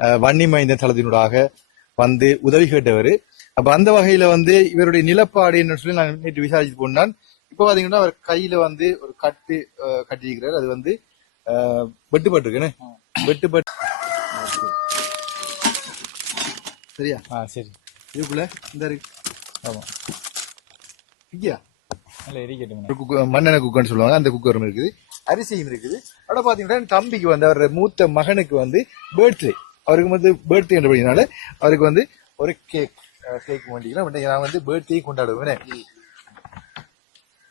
அஹ், வன்னிமைந்த தளத்தினூடாக வந்து உதவி கேட்டவர். அப்ப அந்த வகையில வந்து இவருடைய நிலப்பாடு என்னன்னு சொல்லி நான் நேற்று விசாரிச்சு போனான் இப்போ பாத்தீங்கன்னா அவர் கையில வந்து ஒரு கட்டு கட்டியிருக்கிறார். அது வந்து வெட்டுப்பட்டிருக்குன்னு. வெட்டுப்பட்டு சரியா? ஆ சரி. இதுக்குள்ள இந்த இருக்கு ஒரு குக்க- மண்ணெண்ணெய் குக்கர்னு சொல்லுவாங்க. அந்த குக்கரும் இருக்குது. அரிசியும் இருக்குது. அதோட பாத்தீங்கன்னா தம்பிக்கு வந்து அவர் மூத்த மகனுக்கு வந்து பர்த்டே. அவருக்கு வந்து பர்த்டே என்றபடினால அவருக்கு வந்து ஒரு கேக் கேக் வேண்டிக்கலாம். பட் நான் வந்து பர்த்டே கொண்டாடுவேன்.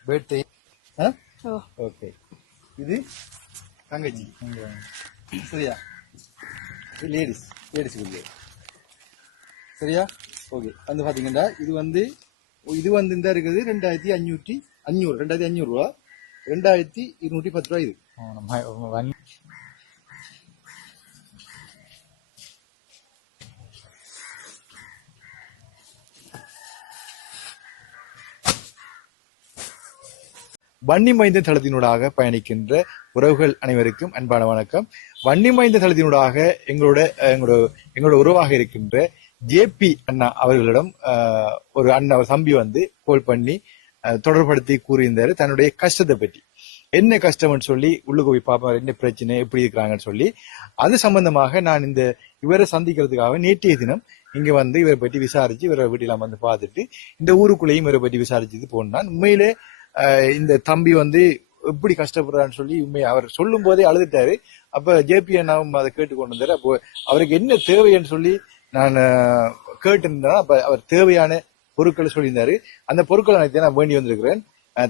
பர்த்டே ஓகே இது தங்கச்சி. சரியா? லேடிஸ் லேடிஸ் சரியா? ஓகே வந்து பாத்தீங்கன்னா இது வந்து இது வந்து இந்த இருக்குது ரெண்டாயிரத்தி அஞ்சூற்றி அஞ்சூறு ரெண்டாயிரத்தி அஞ்சூறு ரூபா. ரெண்டாயிரத்தி இருநூற்றி பத்து ரூபா இது. வன்னி மைந்த தளத்தினூடாக பயணிக்கின்ற உறவுகள் அனைவருக்கும் அன்பான வணக்கம். வன்னி மைந்த தளத்தினூடாக எங்களோட எங்களோட எங்களோட உறவாக இருக்கின்ற ஜேபி அண்ணா அவர்களிடம் ஒரு அண்ணா தம்பி வந்து கோல் பண்ணி அஹ், தொடர்படுத்தி கூறியிருந்தாரு. தன்னுடைய கஷ்டத்தை பற்றி. என்ன கஷ்டம்னு சொல்லி உள்ளுக்கு போய் பார்ப்பார் என்ன பிரச்சனை எப்படி இருக்கிறாங்கன்னு சொல்லி. அது சம்பந்தமாக நான் இந்த இவரை சந்திக்கிறதுக்காக நேற்றைய தினம் இங்க வந்து இவரை பற்றி விசாரிச்சு இவரை வீட்டிலாம் வந்து பார்த்துட்டு இந்த ஊருக்குள்ளேயும் இவரை பற்றி விசாரிச்சுட்டு போனான். உண்மையிலே இந்த தம்பி வந்து எப்படி கஷ்டப்படுறான்னு சொல்லி உண்மை அவர் சொல்லும் போதே அழுதுட்டாரு. அப்ப ஜேபி அண்ணாவும் அதை கேட்டு கொண்டு வந்தாரு. அப்போ அவருக்கு என்ன தேவைன்னு சொல்லி நான் கேட்டிருந்தேன். அப்ப அவர் தேவையான பொருட்களை சொல்லியிருந்தாரு. அந்த பொருட்கள் அனைத்தையும் நான் வேண்டி வந்திருக்கிறேன்.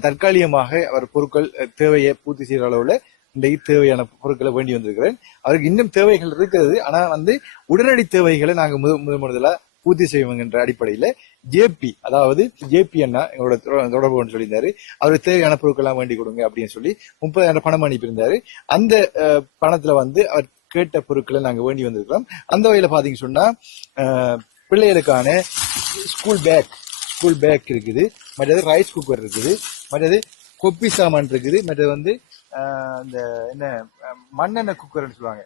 தற்காலிகமாக அவர் பொருட்கள் தேவையை பூர்த்தி செய்கிற அளவுல இன்றைக்கு தேவையான பொருட்களை வேண்டி வந்திருக்கிறேன். அவருக்கு இன்னும் தேவைகள் இருக்கிறது. ஆனா வந்து உடனடி தேவைகளை நாங்கள் முத முதல் முதலா பூர்த்தி செய்வோம் என்ற அடிப்படையில ஜேபி அதாவது ஜேபி அண்ணா எங்களோட தொடர்பு கொண்டு சொல்லியிருந்தாரு. அவருக்கு தேவையான பொருட்கள்லாம் வேண்டி கொடுங்க அப்படின்னு சொல்லி முப்பதாயிரம் பணம் அனுப்பியிருந்தாரு. அந்த பணத்துல வந்து அவர் கேட்ட பொருட்களை நாங்க வேண்டி வந்திருக்கிறோம். அந்த வகையில பாத்தீங்க சொன்னா பிள்ளைகளுக்கான ஸ்கூல் பேக் ஸ்கூல் பேக் இருக்குது. மற்றது ரைஸ் குக்கர் இருக்குது. மற்றது கொப்பி சாமான் இருக்குது. மற்றது வந்து இந்த என்ன மண்ணெண்ணெய் குக்கர்னு சொல்லுவாங்க.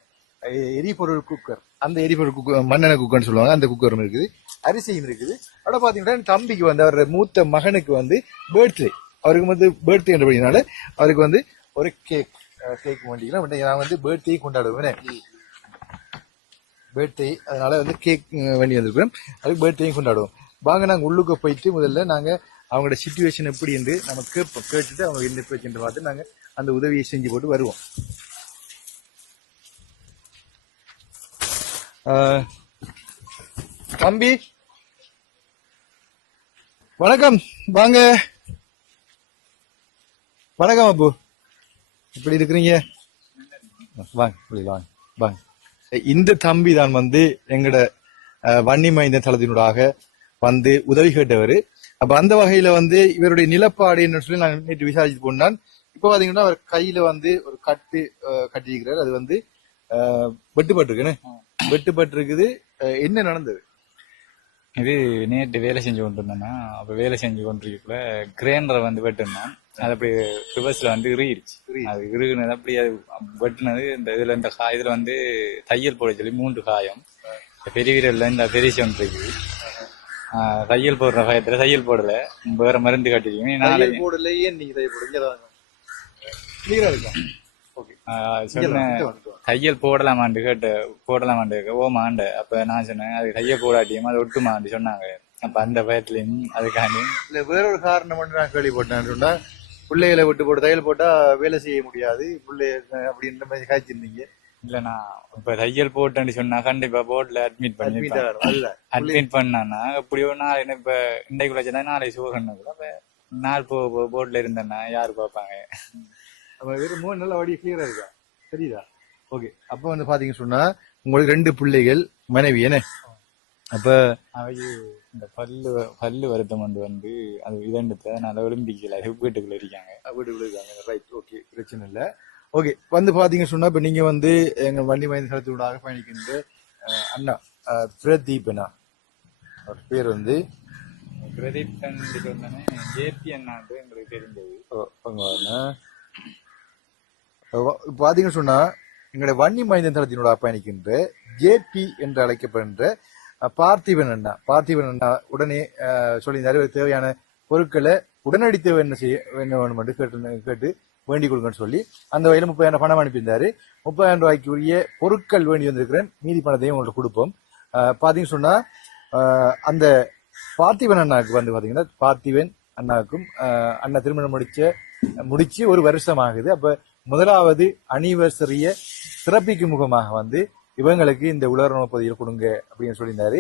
எரிபொருள் குக்கர் அந்த எரிபொருள் குக்கர் மண்ணெண்ணெய் குக்கர்னு சொல்லுவாங்க அந்த குக்கரும் இருக்குது. அரிசியும் இருக்குது. அட பார்த்தீங்கன்னா என் தம்பிக்கு வந்து அவர் மூத்த மகனுக்கு வந்து பர்த்டே அவருக்கு வந்து பர்த்டே என்றபடினால அவருக்கு வந்து ஒரு கேக் கேக் வேண்டிக்கலாம். நான் வந்து பர்த்டே கொண்டாடுவேன். பர்த்டே அதனால வந்து கேக் வேண்டி வந்திருக்கிறோம். அதுக்கு பர்த்டேயும் கொண்டாடுவோம். வாங்க நாங்கள் உள்ளுக்கு போயிட்டு முதல்ல நாங்கள் அவங்களோட சுச்சுவேஷன் எப்படி என்று நம்ம கேட்போம். கேட்டுட்டு அவங்க என்ன பிரச்சனை பார்த்து நாங்கள் அந்த உதவியை செஞ்சு போட்டு வருவோம். தம்பி. வணக்கம். வாங்க. வணக்கம் அப்பு இப்படி இருக்கிறீங்க? வாங்க இப்படி வாங்க. வாங்க. இந்த தம்பி தான் வந்து எங்கட வன்னி மைந்த தளத்தினூடாக வந்து உதவி கேட்டவர். அப்ப அந்த வகையில வந்து இவருடைய நிலப்பாடு சொல்லி நான் நேற்று விசாரிச்சு போனான். இப்போ பாத்தீங்கன்னா அவர் கையில வந்து ஒரு கட்டு கட்டியிருக்கிறார். அது வந்து அஹ், வெட்டுப்பட்டிருக்குன்னு. வெட்டுப்பட்டிருக்குது. என்ன நடந்தது? இது நேற்று வேலை செஞ்சு கொண்டு இருந்தேன்னா அப்ப வேலை செஞ்சு கொண்டிருக்கக்குள்ள கிரைண்டரை வந்து வெட்டினோம் அது அப்படி ரிவர்ஸ்ல வந்து இறுகிடுச்சு அது இறுகுனது அப்படி அது வெட்டினது இந்த இதுல இந்த கா இதுல வந்து தையல் போட சொல்லி மூன்று காயம். பெரிய வீரர்ல இந்த பெரிய ஒன்று இருக்குது தையல் போடுற பயத்துல தையல் போடல. வேற மருந்து காட்டிருக்கீங்க நாளை தையல் போடல ஏன் நீங்க தையல் போடுங்க கிளியரா இருக்கா ஓகே ஆஹ் சொன்னேன். தையல் போடலாமாண்டு கேட்ட போடலாமாண்டு ஓமாண்ட அப்ப நான் சொன்னேன் அது தையல் போடாட்டியும் அது ஒட்டுமாண்டு சொன்னாங்க. அப்ப அந்த பயத்துலயும் அதுக்காண்டி இல்ல வேற ஒரு காரணம் நான் கேள்விப்பட்டேன். சொன்னா பிள்ளைகளை விட்டு போட்டு தையல் போட்டா வேலை செய்ய முடியாது. பிள்ளை அப்படின்ற மாதிரி காய்ச்சிருந்தீங்க. இல்ல நான் இப்ப தையல் போட்டேன்னு சொன்னா கண்டிப்பா போர்ட்ல அட்மிட் பண்ணி அட்மிட் பண்ணானா எப்படியோ நான் என்ன இப்ப இன்றைக்குள்ள சொன்னா நாளை சோகன்னு நாள் போ போர்ட்ல இருந்தேன்னா யாரு பார்ப்பாங்க? நம்ம வெறும் மூணு நல்ல வடி கிளியரா இருக்கா? தெரியுதா? ஓகே அப்ப வந்து பாத்தீங்க சொன்னா உங்களுக்கு ரெண்டு பிள்ளைகள் மனைவி என்ன? அப்ப அவைக்கு இந்த பல்லு பல்லு வருத்தம் கொண்டு வந்து அது இதண்டத்தை அதனால ஒலிம்பிக்ல வீட்டுக்குள்ள இருக்காங்க. வீட்டுக்குள்ள இருக்காங்க. ரைட் ஓகே பிரச்சனை இல்ல. ஓகே வந்து பாத்தீங்க சொன்னா இப்ப நீங்க வந்து எங்க வண்டி மைந்த தளத்தூடாக பயணிக்கின்ற அண்ணா அஹ், பிரதீபனா அவர் பேர் வந்து பிரதீப் சொன்னே ஜேபி அண்ணாண்டு எங்களுக்கு தெரிஞ்சது. அவங்க பார்த்தீங்கன்னு சொன்னால் பாத்தீங்கன்னு சொன்னா எங்களுடைய வன்னி மைந்தன் தளத்தினோட பயணிக்கின்ற ஜேபி என்று அழைக்கப்படுகின்ற பார்த்திபன் அண்ணா. பார்த்திபன் அண்ணா உடனே சொல்லி சொல்லியிருந்தாரு தேவையான பொருட்களை உடனடி தேவை என்ன செய்ய என்ன வேணும்? என்று கேட்டு கேட்டு வேண்டிக் கொடுங்கன்னு சொல்லி அந்த வகையில் முப்பதாயிரம் பணம் அனுப்பியிருந்தாரு. முப்பதாயிரம் ரூபாய்க்கு உரிய பொருட்கள் வேண்டி வந்திருக்கிறேன். மீதி பணத்தையும் உங்களுக்கு கொடுப்போம். பார்த்தீங்கன்னு சொன்னால் அந்த பார்த்திபன் அண்ணாவுக்கு வந்து பார்த்தீங்கன்னா பார்த்திபன் அண்ணாவுக்கும் அண்ணா திருமணம் முடிச்ச முடிச்சு ஒரு வருஷம் ஆகுது. அப்போ முதலாவது அனிவர்சரிய சிறப்பிக்கும் முகமாக வந்து இவங்களுக்கு இந்த உலர்ணவு பகுதியில் கொடுங்க அப்படின்னு சொல்லியிருந்தாரு.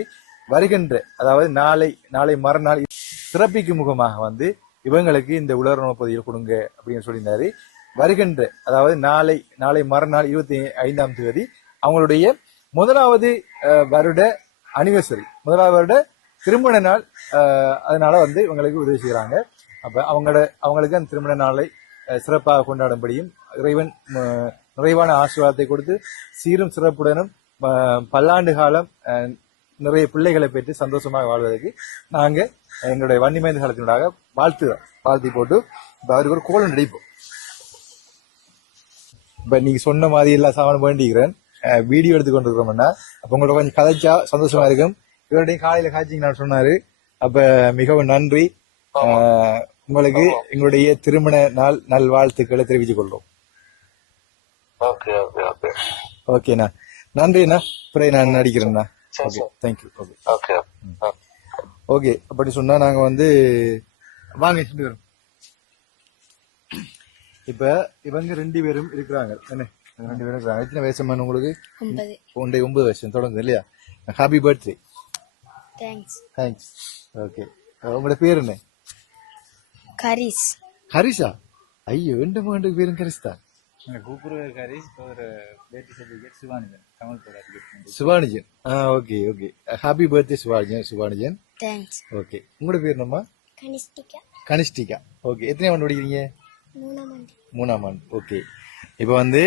வருகின்ற அதாவது நாளை நாளை மறுநாள் சிறப்பிக்கும் முகமாக வந்து இவங்களுக்கு இந்த உலர்ணவு பகுதியில் கொடுங்க அப்படின்னு சொல்லியிருந்தாரு. வருகின்ற அதாவது நாளை நாளை மறுநாள் இருபத்தி ஐந்தாம் தேதி அவங்களுடைய முதலாவது வருட அனிவர்சரி முதலாவது வருட திருமண நாள் அதனால வந்து இவங்களுக்கு உதவி செய்கிறாங்க. அப்ப அவங்களோட அவங்களுக்கு அந்த திருமண நாளை சிறப்பாக கொண்டாடும்படியும் இறைவன் நிறைவான ஆசீர்வாதத்தை கொடுத்து சீரும் சிறப்புடனும் பல்லாண்டு காலம் நிறைய பிள்ளைகளை பெற்று சந்தோஷமாக வாழ்வதற்கு நாங்க எங்களுடைய வன்னிமைந்த காலத்தினூடாக வாழ்த்துறோம் வாழ்த்தி போட்டு இப்ப அவருக்கு ஒரு கோலம் நடிப்போம். இப்ப நீங்க சொன்ன மாதிரி எல்லா சாமானும் வேண்டிக்கிறேன். வீடியோ எடுத்து கொண்டு இருக்கிறோம்னா அப்ப உங்களோட கொஞ்சம் கதைச்சா சந்தோஷமா இருக்கும். இவருடைய காலையில காய்ச்சிங்க நான் சொன்னாரு. அப்ப மிகவும் நன்றி. உங்களுக்கு எங்களுடைய திருமண நாள் நல் வாழ்த்துக்களை தெரிவித்துக் கொள்றோம் ஓகே ஓகே ஓகே ஓகேண்ணா நன்றிண்ணா பிறகு நான் நடிக்கிறேண்ணா okay. Thank you okay okay okay அப்படி சொன்னா நாங்க வந்து வாங்க ரெண்டு பேரும். இப்ப இவங்க ரெண்டு பேரும் இருக்கிறாங்க. என்ன ரெண்டு பேரும் இருக்கிறாங்க. எத்தனை வயசு உங்களுக்கு? ஒன்பது. ஒன்றை ஒன்பது வருஷம் தொடங்குது இல்லையா? Happy birthday thanks thanks okay உங்களோட பேர் என்ன? கரிஸ் ஹரிஷா ஐயோ ரெண்டு மாண்டுக்கு பேரும் ஹரிஷ் தான். சுபானிஜன் ஆ ஓகே ஓகே ஹாப்பி பர்த்டே சுபானிஜன் சுபானிஜன் தேங்க்ஸ் ஓகே உங்களோட பேர் என்னம்மா? கனிஷ்டிகா. கனிஷ்டிகா. ஓகே எத்தனை ஆண்டு படிக்கிறீங்க? மூணாம் ஆண்டு. ஓகே இப்போ வந்து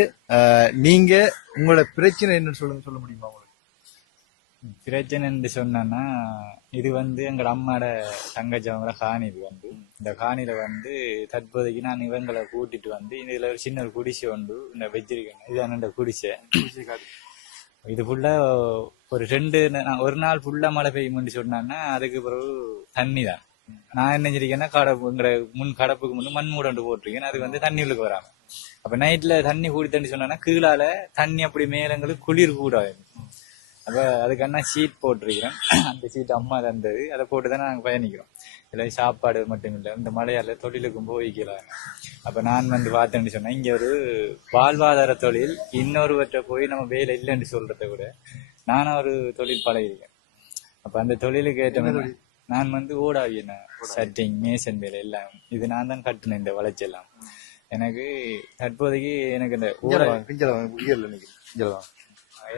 நீங்க உங்களோட பிரச்சனை என்னன்னு சொல்லுங்க சொல்ல முடியுமா உங்களுக்கு? பிரச்சனைன்னு சொன்னா இது வந்து எங்களோட அம்மாட தங்கச்சவங்கள காணி இது வந்து. இந்த காணியில வந்து தற்போதைக்கு நான் இவங்களை கூட்டிட்டு வந்து இதுல ஒரு சின்ன ஒரு குடிசை உண்டு இந்த வச்சிருக்கேன் இது இந்த குடிசை. இது ஃபுல்லா ஒரு ரெண்டு ஒரு நாள் ஃபுல்லா மழை பெய்யும்னு சொன்னான்னா அதுக்கு பிறகு தண்ணி தான் நான் என்ன செஞ்சிருக்கேன்னா கடப்புங்கிற எங்கட முன் கடப்புக்கு முன்னு மண் மூடண்டு போட்டிருக்கேன். அது வந்து தண்ணி உள்ளுக்கு வராம. அப்ப நைட்ல தண்ணி கூடி தண்ணி சொன்னா கீழால தண்ணி அப்படி மேலங்களுக்கு குளிர் கூடாது அப்ப அதுக்கான ஷீட் போட்டிருக்கிறேன். அந்த ஷீட் அம்மா தந்தது. அதை போட்டு தான் நாங்கள் பயணிக்கிறோம். இதில் சாப்பாடு மட்டும் இல்லை இந்த மலையால தொழிலுக்கும் போய்க்கலாம் அப்ப நான் வந்து பார்த்தேன்னு சொன்னா இங்க ஒரு வாழ்வாதார தொழில் இன்னொருவற்றை போய் நம்ம வேலை இல்லைன்னு சொல்றதை விட நானும் ஒரு தொழில் பழகிருக்கேன் அப்ப அந்த தொழிலுக்கு ஏற்ற மாதிரி நான் வந்து ஓடாவியன சட்டிங் மேசன் வேலை எல்லாம். இது நான் தான் கட்டுனேன் இந்த வளைச்செல்லாம் எனக்கு தற்போதைக்கு எனக்கு இந்த ஓடா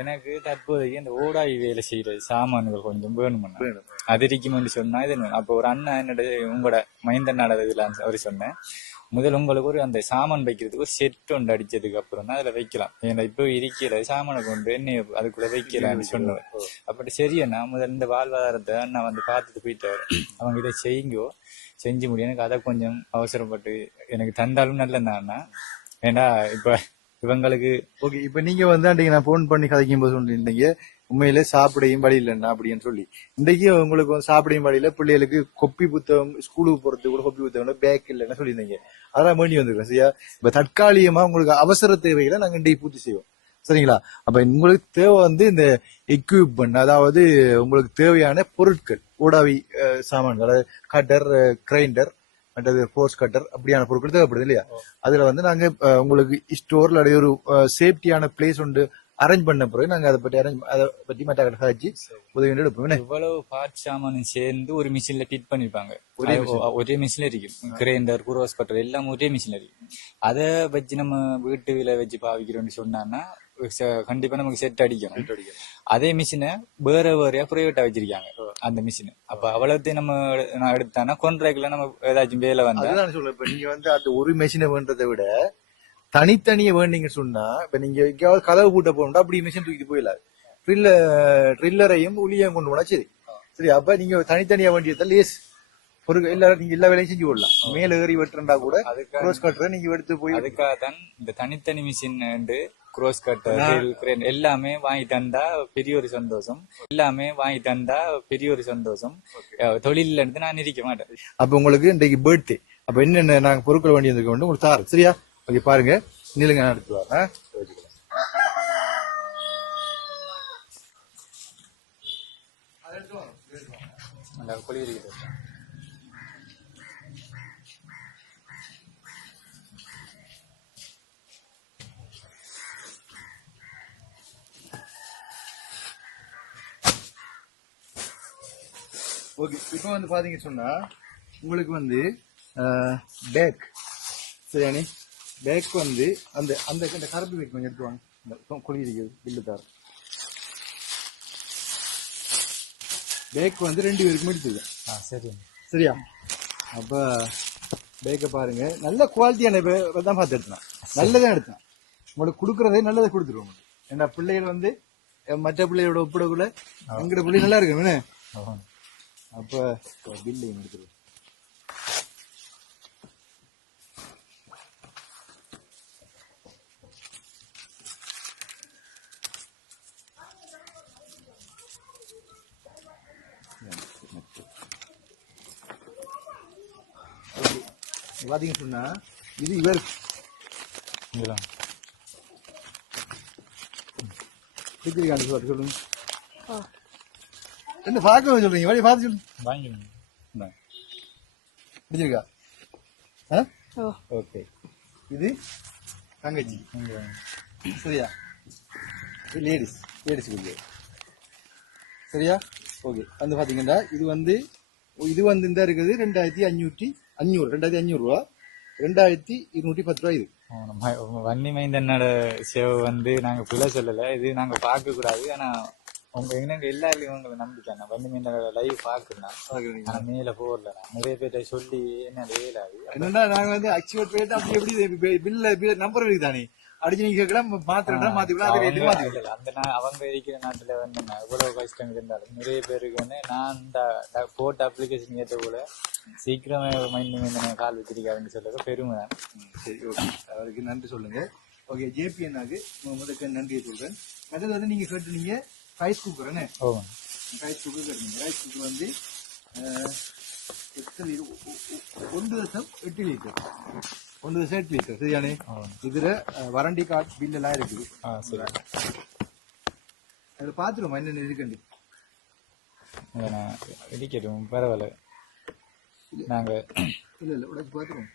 எனக்கு தற்போதைக்கு இந்த ஓடாய் வேலை செய்யற சாமான்கள் கொஞ்சம் வேணுமண்ணா அது இருக்குமென்று சொன்னா இது. அப்போ ஒரு அண்ணா என்னோட உங்களோட மைந்தன் இதுல அவர் சொன்னேன். முதல் உங்களுக்கு ஒரு அந்த சாமான் வைக்கிறதுக்கு ஒரு செட் ஒன்று அடிச்சதுக்கு அப்புறம் தான் அதுல வைக்கலாம். ஏன்னா இப்போ இருக்கிற சாமானை கொண்டு என்ன அதுக்குள்ள வைக்கலாம்னு சொன்னவர். அப்படி சரியண்ணா முதல்ல இந்த வாழ்வாதாரத்தை நான் வந்து பார்த்துட்டு போயிட்டாரு. அவங்க இதை செய்யுங்கோ. செஞ்சு முடியும் எனக்கு அதை கொஞ்சம் அவசரப்பட்டு எனக்கு தந்தாலும் நல்லதாண்ணா ஏன்னா இப்ப இவங்களுக்கு ஓகே இப்போ நீங்க வந்து அன்றைக்கு நான் ஃபோன் பண்ணி கதைக்கும் போது சொல்லியிருந்தீங்க உண்மையில சாப்பிடையும் வழி இல்லைன்னா அப்படின்னு சொல்லி. இன்றைக்கு உங்களுக்கு வந்து சாப்பிடையும் வழியில பிள்ளைகளுக்கு கொப்பி புத்தகம் ஸ்கூலுக்கு போறதுக்கு கூட கொப்பி புத்தகம் பேக் இல்லைன்னு சொல்லியிருந்தீங்க. அதான் வேண்டி வந்துருக்கோம் சரியா? இப்ப தற்காலிகமா உங்களுக்கு அவசர தேவைகளை நாங்க இன்றைக்கு பூர்த்தி செய்வோம். சரிங்களா? அப்ப உங்களுக்கு தேவை வந்து இந்த எக்யூப்மெண்ட் அதாவது உங்களுக்கு தேவையான பொருட்கள் ஊடாவி சாமான்கள் அதாவது கட்டர் கிரைண்டர் மற்றது ஃபோர்ஸ் கட்டர் அப்படியான பொருட்கள் தேவைப்படுது இல்லையா? அதுல வந்து நாங்க உங்களுக்கு ஸ்டோர்ல ஒரு சேஃப்டியான பிளேஸ் உண்டு. அரேஞ்ச் பண்ண பிறகு நாங்க அதை பற்றி அரேஞ்ச் அதை பற்றி மற்ற காய்ச்சி உதவி எடுப்போம்? இவ்வளவு பார்ட் சாமானும் சேர்ந்து ஒரு மிஷின்ல ஃபிட் பண்ணிருப்பாங்க. அது ஒரே மிஷின்ல இருக்கும் கிரைண்டர் குரோஸ் கட்டர் எல்லாம் ஒரே மிஷின்ல இருக்கும் அதை வச்சு நம்ம வீட்டு வீல வச்சு பாவிக்கிறோம்னு சொன்னான்னா கண்டிப்பா நமக்கு செட் அடிக்கணும் அதே மிஷினை வேற வேறையா பிரைவேட்டா வச்சிருக்காங்க அந்த மிஷின் அப்ப அவ்வளவுத்தையும் நம்ம நான் எடுத்தானா கொன்ட்ராக்ட்ல நம்ம ஏதாச்சும் வேலை வந்தா சொல்ல இப்ப நீங்க வந்து அந்த ஒரு மெஷினை வேண்டதை விட தனித்தனியே வேண்டீங்க சொன்னா இப்ப நீங்க எங்கேயாவது கதவு பூட்ட போகணும்னா அப்படி மிஷின் தூக்கிட்டு போயிடலாம். ட்ரில்லர் ட்ரில்லரையும் உளியையும் கொண்டு போனா சரி. சரி அப்ப நீங்க தனித்தனியா வேண்டியதை லேஸ் பொருட்கள் எல்லா நீங்க எல்லா வேலையும் செஞ்சு விடலாம் மேல ஏறி வெட்டுறா கூட க்ரோஸ் கட்டுற நீங்க எடுத்து போய் அதுக்காக தான் இந்த தனித்தனி மிஷின் க்ரோஸ் கட்டர் கிரேன் எல்லாமே வாங்கி தந்தா பெரிய ஒரு சந்தோஷம். எல்லாமே வாங்கி தந்தா பெரிய ஒரு சந்தோஷம். அஹ் தொழில்ல இருந்து நான் நிற்க மாட்டேன். அப்ப உங்களுக்கு இன்றைக்கு பர்த்டே அப்ப என்னென்ன நாங்க பொருட்கள் வேண்டி வந்திருக்க வேண்டும் உங்களுக்கு தாரு சரியா? ஓகே பாருங்க. நீளுங்க நான் எடுத்து வரேன் ஓகே இப்போ வந்து பாத்தீங்க சொன்னா உங்களுக்கு வந்து பேக் சரியானே பேக் வந்து அந்த அந்த அந்த கருப்பு பேக் கொஞ்சம் எடுத்து வாங்க. இந்த குழி இருக்குது பில்லு தார் பேக் வந்து ரெண்டு பேருக்குமே எடுத்துங்க ஆ சரி சரியா? அப்ப பேக்கை பாருங்க. நல்ல குவாலிட்டியான தான் பார்த்து எடுத்தான். நல்லதான் எடுத்தான். உங்களுக்கு கொடுக்கறதே நல்லதை கொடுத்துருவோம் உங்களுக்கு. ஏன்னா பிள்ளைகள் வந்து மற்ற பிள்ளையோட ஒப்பிடக்குள்ள எங்கட பிள்ளை நல்லா ஆமா. அப்ப பில்லு எடுத்துருவோம் பாத்தீங்க சொன்னா இது இவர். சொல்லுங்க. என்ன பார்க்க சொல்றீங்க? வழி பார்த்து சொல்லுங்க. இந்தா. பிடிச்சிருக்கா ஆ? ஓகே. இது தங்கச்சி. சரியா? லேடிஸ் லேடிஸ் குடிக்க சரியா? ஓகே வந்து பாத்தீங்கன்னா இது வந்து இது வந்து இந்த இருக்குது ரெண்டாயிரத்தி அஞ்சூற்றி அஞ்சூறு ரெண்டாயிரத்தி அஞ்சூறு ரூபா ரெண்டாயிரத்தி இருநூற்றி பத்து ரூபா இது. நம்ம வன்னி மைந்தனோட சேவை வந்து நாங்க பிள்ளை சொல்லல. இது நாங்க பார்க்க கூடாது. ஆனா உங்க எங்க எல்லாருக்கும் உங்களை நம்பிக்கை வன்னி மைந்தனோட லைவ் பாக்குறீங்க. ஆனா மேல போடல. நிறைய பேர்ட்ட சொல்லி என்ன வேலாது என்னன்னா நாங்க வந்து ஆக்சுவல் போயிட்டு அப்படி எப்படி பில்ல நம்பர் இருக்கு தானே அடிச்சு நீங்க கேட்கலாம் மாத்திரம் மாத்திக்கலாம் அது இல்ல, அந்த அவங்க இருக்கிற நாட்டுல வந்து எவ்வளவு கஷ்டம் இருந்தாலும் நிறைய பேருக்கு வந்து நான் இந்த போட்ட அப்ளிகேஷன் ஏற்ற கூட சீக்கிரமே மைண்ட் மைந்தன கால் வச்சிருக்காருன்னு சொல்றது பெருமை. தான். சரி ஓகே அவருக்கு நன்றி சொல்லுங்க. ஓகே ஜேபி அண்ணாக்கு முதற்கு நன்றியை சொல்றேன். அடுத்தது வந்து நீங்க கேட்டுனீங்க rice cooker rice cooker rice cooker வந்து எத்தனை ஒன்று தசம் எட்டு லிட்டர் ஒன்று தசம் எட்டு லிட்டர் சரியானே. இதுல வரண்டி கார்டு பில் எல்லாம் இருக்குது. ஆ சரி. அதுல பாத்துருவோம் என்னென்ன இருக்குன்னு இடிக்கட்டும் பரவாயில்ல நாங்க இல்ல இல்ல உடச்சு பாத்துருவோம்.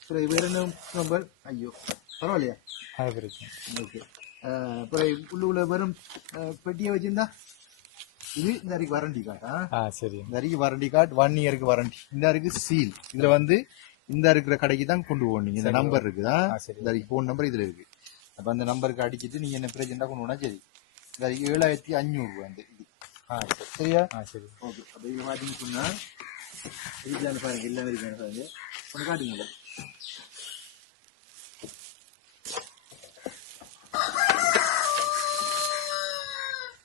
அப்புறம் வேற என்ன நம்பர் ஐயோ பரவாயில்லையா? ஓகே. அப்புறம் உள்ளுக்குள்ள வெறும் பெட்டியை வச்சிருந்தா இது இந்த அரிக்கு வாரண்டி கார்டா சரி. இந்த அரிக்கு வாரண்டி கார்டு ஒன் இயருக்கு வாரண்டி இந்த அரிக்கு சீல் இதுல வந்து இந்த இருக்கிற கடைக்கு தான் கொண்டு போகணும். இந்த நம்பர் இருக்குதா. இந்த அரிக்கு போன் நம்பர் இதுல இருக்கு. அப்ப அந்த நம்பருக்கு அடிச்சிட்டு நீங்க என்ன பிரச்சனை கொண்டு போனா சரி. இந்த அரிக்கு ஏழாயிரத்தி அஞ்சூறு ரூபாய் அந்த இது. சரியா? சரி. ஓகே அப்ப இது பாத்தீங்கன்னு சொன்னா இதுதான் பாருங்க எல்லாமே இருக்கு பாருங்க. ஒன்று காட்டுங்களேன்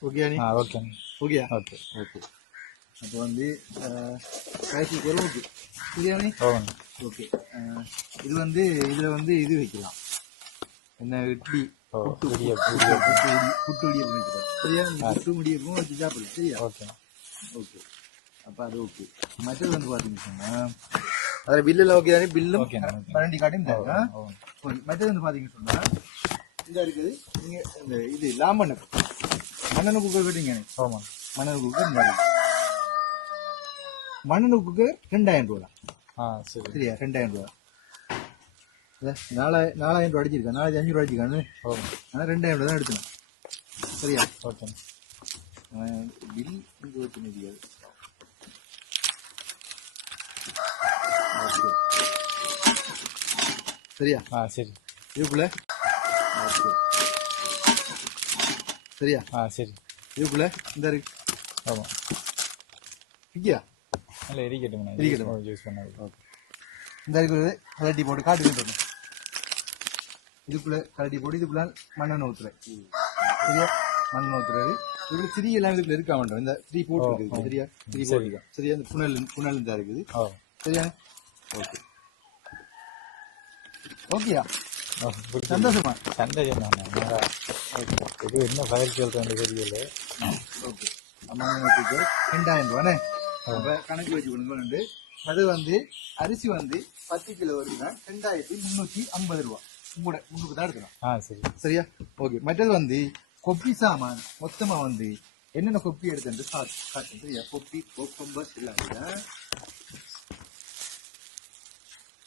ஓகே ஓகே ஓகேயா ஓகே ஓகே. அப்போ வந்து காய்ச்சி ஓகே சரியானே ஓகே. இது வந்து இதுல வந்து இது வைக்கலாம். என்ன இட்லி புட்டு இடியப்பம் வைக்கலாம். சரியா? புட்டு முடியப்பம் வச்சு சாப்பிடலாம். சரியா? ஓகே. ஓகே. அப்ப அது ஓகே. மற்றது வந்து பாத்தீங்கன்னு சொன்னா அதுல பில்லுல ஓகே தானே? பில்லும் தருங்க ஓ ஓகே. மற்றது வந்து பாத்தீங்கன்னு சொன்னா இந்த இருக்குது. நீங்க இந்த இது லாமண்ணு மண்ணெண்ணு குக்கர் கேட்டீங்க. ஓமா மண்ணெண்ணு குக்கர். மண்ணெண்ணு குக்கர் ரெண்டாயிரம் ரூபா. ஆ சரி. சரியா? ரெண்டாயிரம் ரூபா. நாலாயிரம் நாலாயிரம் ரூபா அடிச்சிருக்கேன். நாலாயிரத்தி அஞ்சு ரூபா அடிச்சிருக்கானு. ஓ ஆனா ரெண்டாயிரம் ரூபா தான் எடுத்தேன் சரியா? ஓகே. பில் இங்க வச்சு முடியாது ஓகே. சரியா? ஆ சரி. இதுக்குள்ள? ஓகே. சரியா? ஆ சரி. இதுக்குள்ள இந்த இருக்கு ஆமா. இருக்கியா நல்ல எரிக்கட்டும் எரிக்கட்டும். யூஸ் பண்ணது இந்த இருக்கிறது கலட்டி போட்டு காட்டுக்கிட்டு இதுக்குள்ள கலட்டி போட்டு இதுக்குள்ள மண்ணெண்ணெய் ஊத்துறேன். சரியா? மண் ஊத்துறது. இதுல திரி எல்லாம் இதுக்குள்ள இருக்க வேண்டாம். இந்த திரி போட்டு இருக்குது சரியா? திரி போட்டுருக்கோம் சரியா? இந்த புனல் புனல் இருந்தா இருக்குது. சரியா? ஓகே. ஓகேயா. சந்தோஷமா? சந்தோஷம். இது என்ன பதில் சொல்றேன்னு தெரியல. ரெண்டாயிரம் ரூபாண்ணே கணக்கு வச்சு கொடுங்க அது வந்து அரிசி வந்து பத்து கிலோ வருதுன்னா ரெண்டாயிரத்தி முந்நூற்றி ஐம்பது ரூபா. உங்களோட முந்நூறு தான் எடுக்கலாம் ஆ சரி. சரியா? ஓகே. மற்றது வந்து கொப்பி சாமான். மொத்தமா வந்து என்னென்ன கொப்பி எடுத்து காட்டு. சரியா? கொப்பி கொம்பஸ் இல்லாம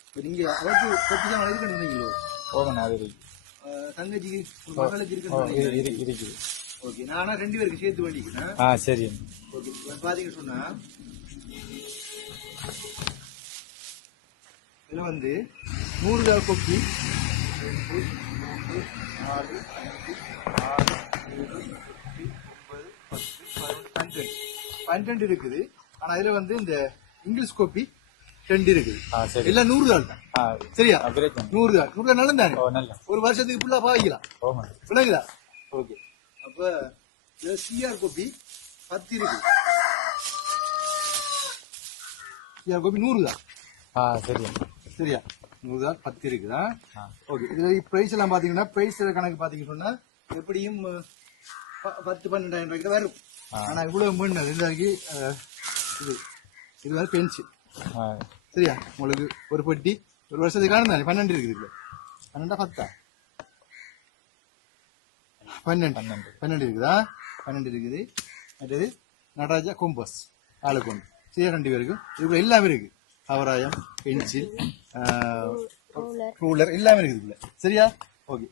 இப்ப நீங்க அவருக்கு கொப்பி சாமான் இருக்குன்னு சொன்னீங்களோ? போகணும் அது இருக்கு தங்கச்சிக்கு உங்க மகளுக்கு ஓ, இருக்குன்னு இரு- சொன்னீங்களே. இரு- இருக்குது ஓகே நானா ரெண்டு பேருக்கு சேர்த்து வேண்டிக்கிறேன். ஆ சரி. ஓகே பாத்தீங்க சொன்னா இதுல வந்து நூறு கிராம் கொப்பி ரெண்டு, நாலு, அஞ்சு, ஆறு, ஏழு, எட்டு, ஒன்பது, பத்து, பதினொன்று, பன்னெண்டு. பன்னெண்டு இருக்குது. ஆனா இதுல வந்து இந்த இங்கிலீஷ் கோப்பி ரெண்டு இருக்குது. எல்லாம் நூறு தாள் தான். சரியா? நூறு தாள் நூறு தாள் நல்லது தானே? ஓ நல்ல. ஒரு வருஷத்துக்கு ஃபுல்லா பாவிக்கலாம். விளங்குதா? ஓகே. அப்ப சிஆர் கோபி பத்து இருக்கு சிஆர் கோபி நூறு தான். ஆ சரி சரியா? நூறு தான் பத்து இருக்குதா? ஓகே. இதுல பிரைஸ் எல்லாம் பாத்தீங்கன்னா பிரைஸ் கணக்கு பாத்தீங்க சொன்னா எப்படியும் பத்து பன்னெண்டாயிரம் ரூபாய்க்கு வரும். ஆனா இவ்வளவு மீன் இது இது வந்து பென்சில் சரியா உங்களுக்கு ஒரு பெட்டி ஒரு வருஷத்துக்கு தானே பன்னெண்டு இருக்குது இதுல பன்னெண்டா பத்தா பன்னெண்டு பன்னெண்டு. பன்னெண்டு இருக்குதா பன்னெண்டு இருக்குது மற்றது நடராஜா கொம்பஸ் ஆளுக்கு ஒன்று சரியா ரெண்டு பேருக்கும் இதுக்குள்ள எல்லாமே இருக்கு அவராயம் பென்சில் ரூலர் ரூலர் எல்லாமே இருக்குது இதுல சரியா ஓகே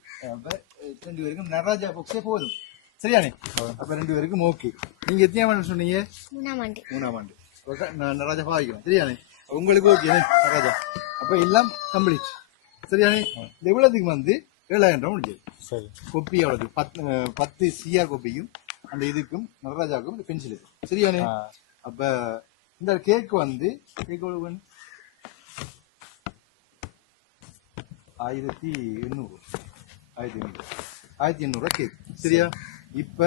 ரெண்டு பேருக்கும் நடராஜா பாக்ஸே போதும் சரியானே அப்ப ரெண்டு பேருக்கும் ஓகே நீங்க எத்தனை ஆண்டு சொன்னீங்க மூணாம் ஆண்டு மூணாம் ஆண்டு நடராஜா பாவிக்கிறேன் சரியானே உங்களுக்கு ஓகே நடராஜா அப்ப எல்லாம் கம்ப்ளீட் சரியானே இந்த இவ்வளவுக்கு வந்து ஏழாயிரம் ரூபாய் முடிஞ்சது. சரி. கொப்பி அவ்வளவு. பத்து பத்து சிஆர் கொப்பியும் அந்த இதுக்கும் நடராஜாவுக்கும் இந்த பென்சில் சரியானே அப்ப இந்த கேக் வந்து கேக் எவ்வளவு? ஆயிரத்தி எண்ணூறு. ஆயிரத்தி எண்ணூறு. ஆயிரத்தி எண்ணூறு கேக் சரியா? இப்ப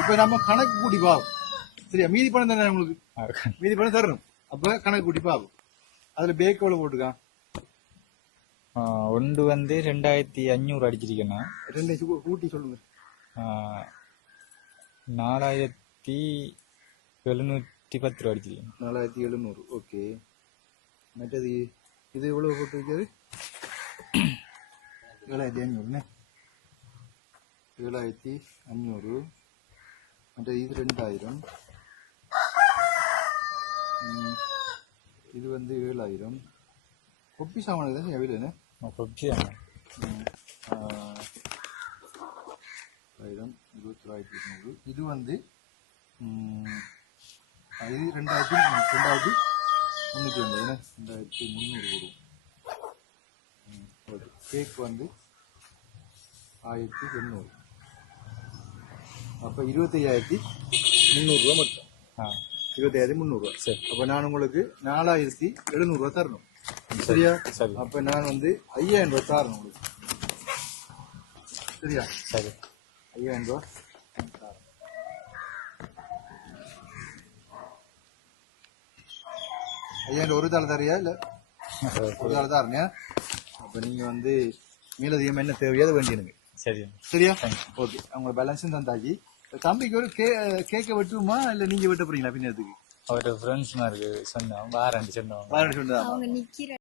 இப்ப நம்ம கணக்கு கூட்டி பாவோம் சரியா? மீதி பணம் தானே உங்களுக்கு. மீதி பணம் தரணும். அப்ப கணக்கு கூட்டி பாவோம் அதுல பேக் எவ்வளவு போட்டுக்கான் ஒன்று வந்து ரெண்டாயிரத்தி அஞ்சூறு அடிச்சிருக்கேன்னா ரெண்டு கூட்டி சொல்லுங்க. நாலாயிரத்தி எழுநூற்றி பத்து ரூபா அடிச்சிருக்கேன். நாலாயிரத்தி எழுநூறு. ஓகே மற்றது இது எவ்வளவு போட்டு வைக்கிறது ஏழாயிரத்தி அஞ்சூறுண்ணே ஏழாயிரத்தி அஞ்சூறு மற்றது இது ரெண்டாயிரம். இது வந்து ஏழாயிரம் கொப்பி சாமான் தான் எவ்வளோண்ணே கொப்பி ஆயிரம் இருபத்தி தொள்ளாயிரத்தி இருநூறு இது வந்து இது ரெண்டாயிரத்தி ரெண்டாயிரத்தி முந்நூற்றி ஐம்பது ரெண்டாயிரத்தி முந்நூறு வரும் கேக் வந்து ஆயிரத்தி எண்ணூறு அப்போ இருபத்தையாயிரத்தி முந்நூறுரூவா மட்டும் ஆ இருபத்தையாயிரத்தி முந்நூறுரூவா சரி. அப்போ நான் உங்களுக்கு நாலாயிரத்தி எழுநூறுவா தரணும். சரியா? சரி. அப்போ நான் வந்து ஐயாயிரம் ரூபாய் தரணும் உங்களுக்கு. சரியா? சரி. ஐயாயிரம் ரூபா ஐயாயிரம் ஒரு தாள் தரியா இல்ல? ஒரு தாள் தாருங்க அப்ப நீங்க வந்து மேலதிகம் என்ன தேவையோ அதை வேண்டியனுங்க சரி. சரியா? ஓகே. அவங்க பேலன்ஸும் தந்தாக்கி தம்பிக்கு ஒரு கே கேக்கை வெட்டுமா இல்ல நீங்க வெட்ட போறீங்களா பின்னத்துக்கு அவர்கிட்ட ஃப்ரெண்ட்ஸ் மாதிரி சொன்னோம் வாரண்டி சொன்னோம் வாரண்டி நிக்கிற